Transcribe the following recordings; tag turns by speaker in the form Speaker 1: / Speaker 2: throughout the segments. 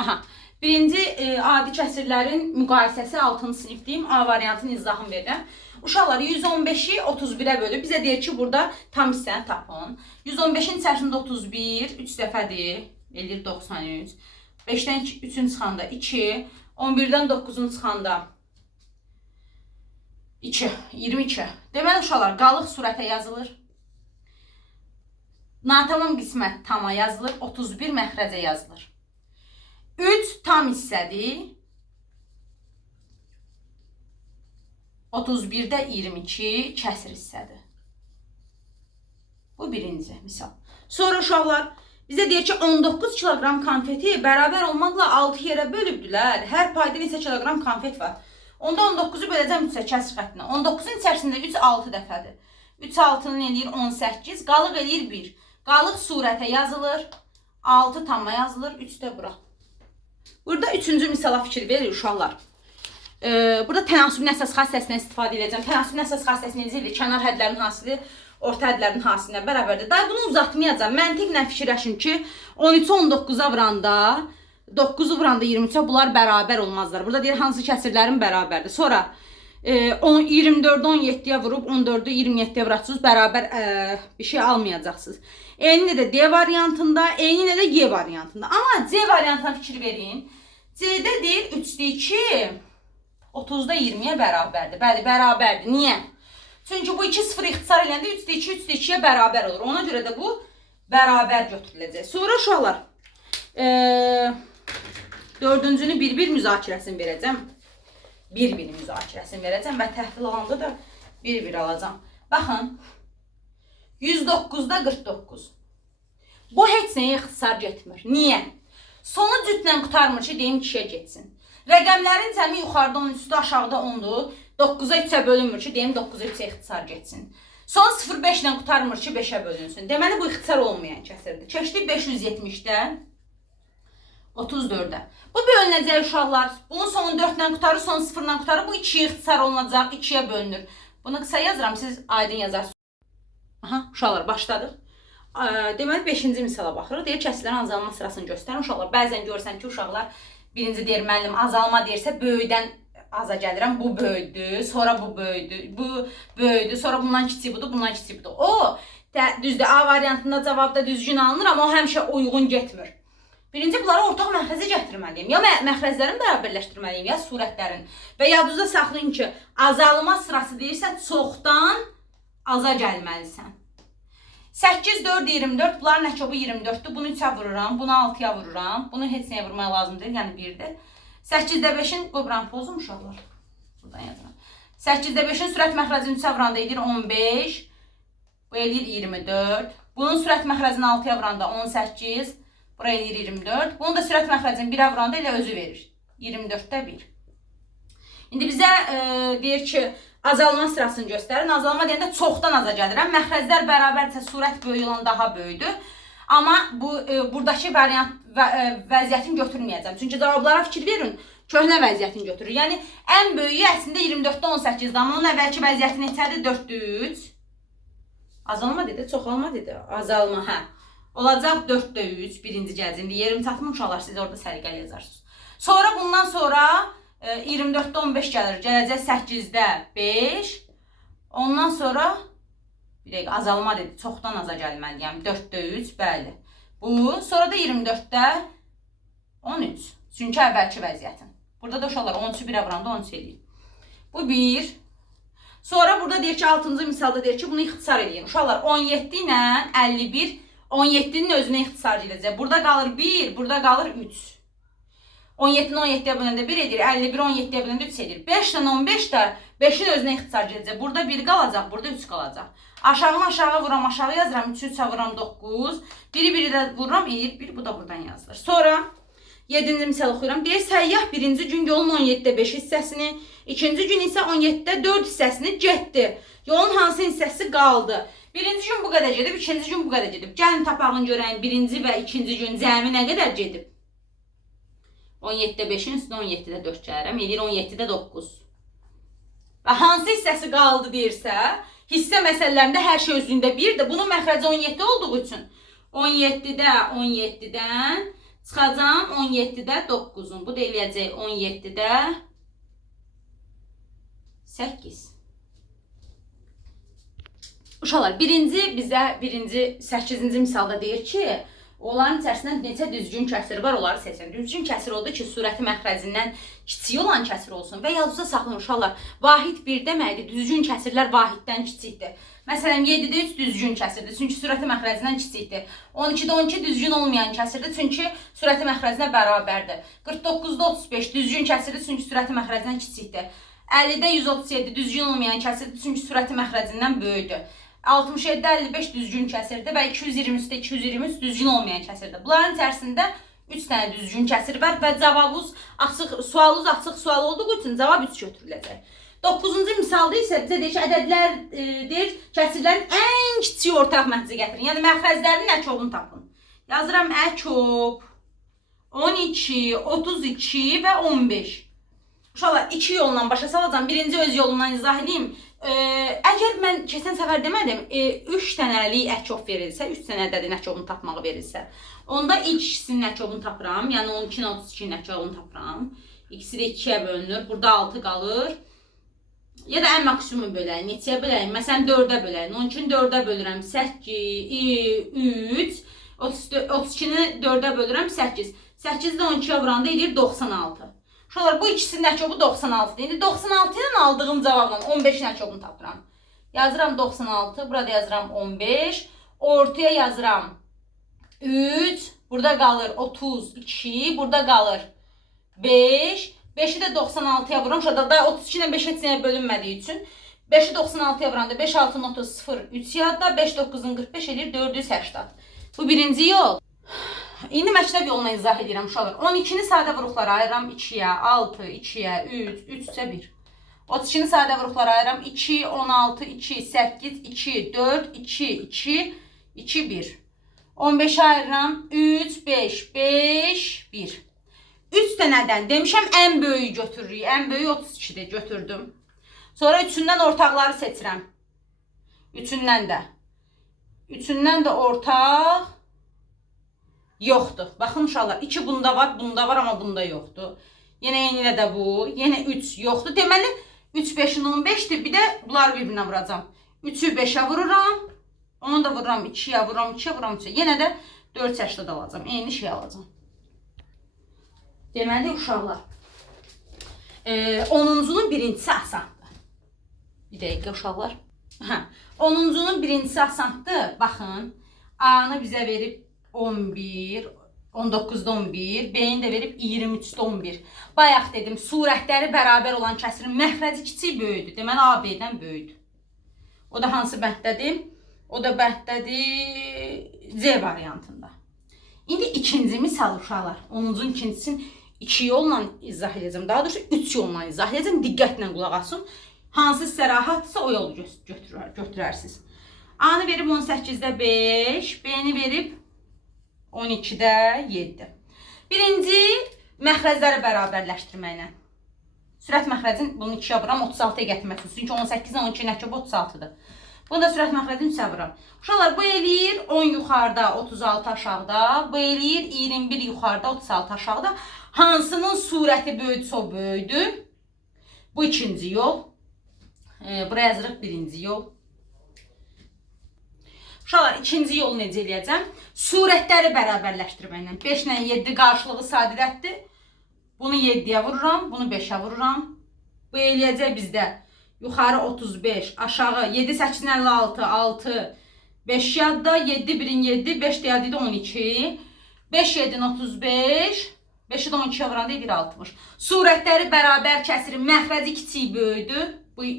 Speaker 1: Aha. Birinci e, adi kəsirlərin müqayisəsi 6-cı sinifdeyim. A variantının izahını verirəm. Uşaqlar 115-i 31-ə bölüb bizə deyir ki, burada tam hissəni tapın. 115-in içərisində 31 3 dəfədir. Eləyir 93. 5-dən 3-ün çıxanda 2, 11-dən 9-un çıxanda 2, 22. Deməli uşaqlar qalıq surətə yazılır. Natamam qismət tama yazılır, 31 məxrəcə yazılır. 3 tam hissədir. 31-də 22 kəsir hissədir. Bu birinci misal. Sonra uşaqlar bizə deyir ki 19 kiloqram konfeti bərabər olmaqla 6 yerə bölübdülər. Hər payda neçə kiloqram konfet var? Onda 19-u böləcəm 3-ə kəsir xəttinə. 19-un içərisində 3 6 dəfədir. 3 6-nın eləyir 18, qalıq eləyir 1. Qalıq surətə yazılır. 6 tamma yazılır, 3 də bura. Burada üçüncü misala fikir verir uşaqlar. Ee, burada tənasübün əsas xassəsindən istifadə edəcəm. Tənasübün əsas xassəsi necədir? Kənar hədlərin hasili orta hədlərin hasilinə bərabərdir. Daha bunu uzatmayacağam. Məntiqlə fikirləşin ki, 13-ü 19-a vuranda 9-u vuranda 23-ə bunlar bərabər olmazlar. Burada deyir hansı kəsirlərin bərabərdir. Sonra e, 10 24-ü 17-yə vurub 14-ü 27-yə vurasınız, bərabər e, bir şey almayacaqsınız. Eyni də D variantında, eyni də Y variantında. Amma C variantına fikir verin. C-də deyir 3-də 2 30-da 20-yə bərabərdir. Bəli, bərabərdir. Niyə? Çünki bu 2 0 ixtisar edəndə 3-də 2 3-də 2-yə bərabər olur. Ona görə də bu bərabər götürüləcək. Sonra uşaqlar, eee dördüncünü bir-bir müzakirəsini verəcəm. Bir-bir müzakirəsini verəcəm və təhvil alanda da bir-bir alacağam. Baxın, 109-da 49. Bu heç nəyə ixtisar getmir. Niyə? Sonu cütlə qutarmır ki, deyim 2-yə getsin. Rəqəmlərin cəmi yuxarıda 10, üstü aşağıda 10-dur. 9-a 3-ə bölünmür ki, deyim 9-a 3-ə ixtisar getsin. Son 0,5 ilə qutarmır ki, 5-ə bölünsün. Deməli bu ixtisar olmayan kəsirdir. Keçdik 570-dən 34-ə. Bu bölünəcək uşaqlar. Bunun sonu 4 ilə qutarır, son 0 ilə qutarır. Bu 2-yə ixtisar olunacaq, 2-yə bölünür. Bunu qısa yazıram, siz aydın yazarsınız. Aha, uşaqlar başladıq. Deməli 5-ci misala baxırıq. Deyir kəsrlərin azalma sırasını göstərin uşaqlar. Bəzən görürsən ki, uşaqlar birinci deyir müəllim azalma deyirsə böyüdən aza gəlirəm. Bu böyüdü, sonra bu böyüdü, bu böyüdü, sonra bundan kiçik budur, bundan kiçik budur. O düzdür A variantında cavabda düzgün alınır, amma o həmişə uyğun getmir. Birinci bunları ortaq məxrəzə gətirməliyim. Ya mə- məxrəzlərin bərabərləşdirməliyim, ya surətlərin. Və yadınızda saxlayın ki, azalma sırası deyirsə çoxdan aza gəlməlisən. 8, 4, 24. Bunların əkobu 24-dür. Bunu 3-ə vururam, bunu 6-ya vururam. Bunu heç nəyə vurmaq lazım deyil, yəni 1-dir. 8-də 5-in qoyuram pozum uşaqlar. Buradan yazıram. 8-də 5-in sürət məxrəcini 3-ə vuranda edir 15. Bu eləyir 24. Bunun sürət məxrəcini 6-ya vuranda 18. Bura eləyir 24. Bunun da sürət məxrəcini 1-ə vuranda elə özü verir. 24-də 1. İndi bizə e, deyir ki, azalma sırasını göstərin. Azalma deyəndə çoxdan aza gəlirəm. Məxrəclər bərabərsə surət böyük olan daha böyükdür. Amma bu e, buradakı variant və, e, vəziyyətini götürməyəcəm. Çünki cavablara fikir verin. Köhnə vəziyyətini götürür. Yəni ən böyüyü əslində 24-də 18-dir. Amma onun əvvəlki vəziyyəti neçədir? 4-də 3. Azalma dedi, çoxalma dedi. Azalma, hə. Olacaq 4-də 3 birinci gələcək. İndi yerim çatmır uşaqlar, siz orada səliqəli yazarsınız. Sonra bundan sonra e, 24-də 15 gəlir. Gələcək 8-də 5. Ondan sonra bir dəqiqə azalma dedi. Çoxdan aza gəlməliyəm. 4-də 3, bəli. Bu, sonra da 24-də 13. Çünki əvvəlki vəziyyətin. Burada da uşaqlar 13-ü 1-ə vuranda 13 eləyir. Bu 1. Sonra burada deyir ki 6-cı misalda deyir ki bunu ixtisar edin. Uşaqlar 17 ilə 51 17-nin özünə ixtisar ediləcək. Burada qalır 1, burada qalır 3. 17-ni 17-yə böləndə 1 edir, 51 17-yə böləndə 3 edir. 5 ilə 15 də 5-in özünə ixtisar ediləcək. Burada 1 qalacaq, burada 3 qalacaq. Aşağını aşağı vuram, aşağı yazıram, 3-ü 3-ə vuram 9. Biri biri də vururam, eləyir 1, bu da buradan yazılır. Sonra 7-ci misal oxuyuram. Deyir səyyah birinci gün yolun 17-də 5 hissəsini, ikinci gün isə 17-də 4 hissəsini getdi. Yolun hansı hissəsi qaldı? Birinci gün bu qədər gedib, ikinci gün bu qədər gedib. Gəlin tapağın görəyin birinci və ikinci gün cəmi nə qədər gedib? 17-də 5-in üstünə 17-də 4 gəlirəm. Eləyir 17-də 9. Və hansı hissəsi qaldı deyirsə, hissə məsələlərində hər şey özündə 1-dir. Bunun məxrəci 17 olduğu üçün 17-də 17-dən Çıxacam 17-də 9-un. Bu da eləyəcək 17-də 8. Uşaqlar, birinci bizə birinci 8-ci misalda deyir ki, onların içərisindən neçə düzgün kəsir var, onları seçin. Düzgün kəsir odur ki, surəti məxrəzindən kiçik olan kəsir olsun və yadınızda saxlayın uşaqlar. Vahid 1 deməkdir, düzgün kəsirlər vahiddən kiçikdir. Məsələn, 7-də 3 düzgün kəsirdir, çünki surəti məxrəzindən kiçikdir. 12-də 12 düzgün olmayan kəsirdir, çünki surəti məxrəzinə bərabərdir. 49-da 35 düzgün kəsirdir, çünki surəti məxrəzindən kiçikdir. 50-də 137 düzgün olmayan kəsirdir, çünki surəti məxrəzindən böyükdür. 67 55 düzgün kəsirdir və 223-də 223 düzgün olmayan kəsirdir. Bunların içərisində 3 dənə düzgün kəsir var və cavabınız açıq, sualınız açıq sual olduğu üçün cavab 3 götürüləcək. 9-cu misalda isə bizə deyir ki, ədədlərdir, kəsirlərin ən kiçik ortaq məxrəcə gətirin. Yəni məxrəclərin əkobunu tapın. Yazıram əkob 12, 32 və 15. Uşaqlar iki yolla başa salacağam. Birinci öz yolundan izah edeyim. Ee, əgər mən keçən səfər demədim, 3 e, dənəlik əkov verilsə, 3 dənə ədədin əkobunu tapmağı verilsə, onda ilk ikisinin əkobunu tapıram, yəni 12-nin 32-nin əkobunu tapıram. İkisi də 2-yə bölünür. Burada 6 qalır. Ya da ən maksimum böləyim. Neçəyə böləyim? Məsələn 4-ə böləyim. 12-ni 4-ə bölürəm 8, 3, 32-ni 4-ə bölürəm 8. 8-i də 12-yə vuranda edir 96. Uşaqlar bu ikisinin əkobu 96. İndi 96 ilə aldığım cavabla 15-in əkobunu tapıram. Yazıram 96, burada yazıram 15, ortaya yazıram 3, burada qalır 32, burada qalır 5, 5-i də 96-ya vururam. Şurada da 32 ilə 5 heç nəyə bölünmədiyi üçün 5-i 96-ya vuranda 5 6 30 0 3 yadda 5 9 45 edir 480. Bu birinci yol. İndi məktəb yoluna izah edirəm uşaqlar. 12-ni sadə vuruqlara ayıram 2-yə, 6, 2-yə, 3, 3 isə 1. 32-ni sadə vuruqlara ayıram 2, 16, 2, 8, 2, 4, 2, 2, 2, 1. 15-i ayıram 3, 5, 5, 1. 3 dənədən demişəm ən böyüyü götürürük. Ən böyüyü 32-dir, götürdüm. Sonra üçündən ortaqları seçirəm. Üçündən də. Üçündən də ortaq yoxdur. Baxın uşaqlar, 2 bunda var, bunda var, amma bunda yoxdur. Yenə yenə də bu, yenə 3 yoxdur. Deməli 3 5-in 15-dir. Bir də bunları bir-birinə vuracağam. 3-ü 5-ə vururam. Onu da vururam 2-yə, vururam 2-yə, vururam 3-ə. Yenə də 4 çəşdə də alacağam. Eyni şey alacağam. Deməli uşaqlar, e, 10-cunun birincisi asandır. Bir dəqiqə uşaqlar. Hə, 10-cunun birincisi asandır. Baxın, A-nı bizə verib 11, 19'da 11, B-ni də verib 23'də 11. Bayaq dedim, surətləri bərabər olan kəsirin məxrəci kiçik böyüdür. Deməli A B-dən böyüdür. O da hansı bənddədir? O da bənddədir C variantında. İndi ikinci misal uşaqlar. 10-cunun ikincisini 2 yolla izah edəcəm. Daha doğrusu 3 yolla izah edəcəm. Diqqətlə qulaq asın. Hansı sizə rahatsa o yolu gö- götürər, götürərsiniz. A-nı verib 18-də 5, B-ni verib 12-də 7. Birinci məxrəcləri bərabərləşdirməklə. Sürət məxrəcin bunu 2-yə vuram 36-ya gətirmək. Çünki 18-dən 12-nin əkobu 36-dır. Bunu da sürət məxrəcini 3-ə vuram. Uşaqlar bu eləyir 10 yuxarıda, 36 aşağıda. Bu eləyir 21 yuxarıda, 36 aşağıda. Hansının surəti böyüdürsə o böyüdür. Bu ikinci yol. Ee, buraya yazırıq birinci yol. Uşaqlar ikinci yolu necə eləyəcəm? Surətləri bərabərləşdirməklə. 5 ilə 7 qarşılığı sadələtdir. Bunu 7-yə vururam, bunu 5-ə vururam. Bu eləyəcək bizdə yuxarı 35, aşağı 7 8 56, 6 5 yadda 7 1-in 7, 5 də 7 12. 5 7 35, 5-i də 12-yə vuranda edir 60. Surətləri bərabər kəsirin məxrəci kiçik böyüdür. Bu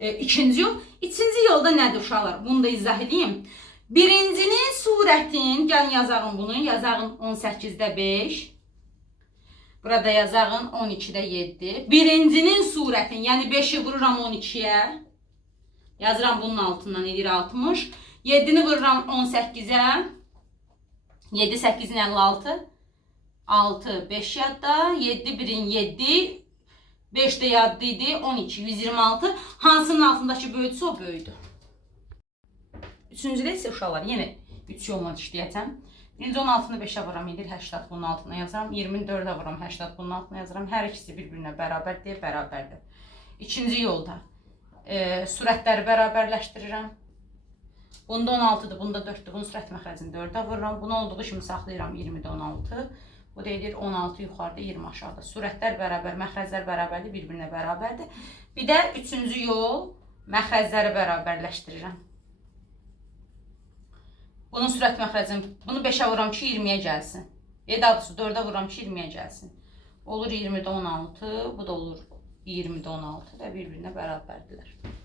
Speaker 1: e, ikinci yol. İkinci yolda nədir uşaqlar? Bunu da izah edeyim. Birincinin surətin, gəlin yazağın bunu, yazağın 18-də 5. Burada yazağın 12-də 7. Birincinin surətin, yəni 5-i vururam 12-yə. Yazıram bunun altından edir 60. 7-ni vururam 18-ə. 7 8-in 56. 6 5 yadda, 7 1-in 7, 5 də yadda idi, 12 126. Hansının altındakı böyüdüsə o böyüdü. Üçüncüdə isə uşaqlar yenə 3 yolla işləyəcəm. Birinci 16-nı 5-ə vuram, indi 80 bunun altına yazaram. 24-ə vuram, 80 bunun altına yazaram. Hər ikisi bir-birinə bərabər deyə bərabərdir. İkinci yolda e, sürətləri bərabərləşdirirəm. Bunda 16-dır, bunda 4-dür. Bunun sürət məxrəcini 4-ə vururam. Bunu olduğu kimi saxlayıram 20-də 16. Bu edir 16 yuxarıda 20 aşağıda. Sürətlər bərabər, məxrəclər bərabərdir, bir-birinə bərabərdir. Bir də üçüncü yol məxrəcləri bərabərləşdirirəm. Bunun sürət məxrəcini, bunu 5-ə vuram ki 20-yə gəlsin. Ya daha doğrusu 4-ə vuram ki 20-yə gəlsin. Olur 20-də 16, bu da olur 20-də 16 və bir-birinə bərabərdirlər.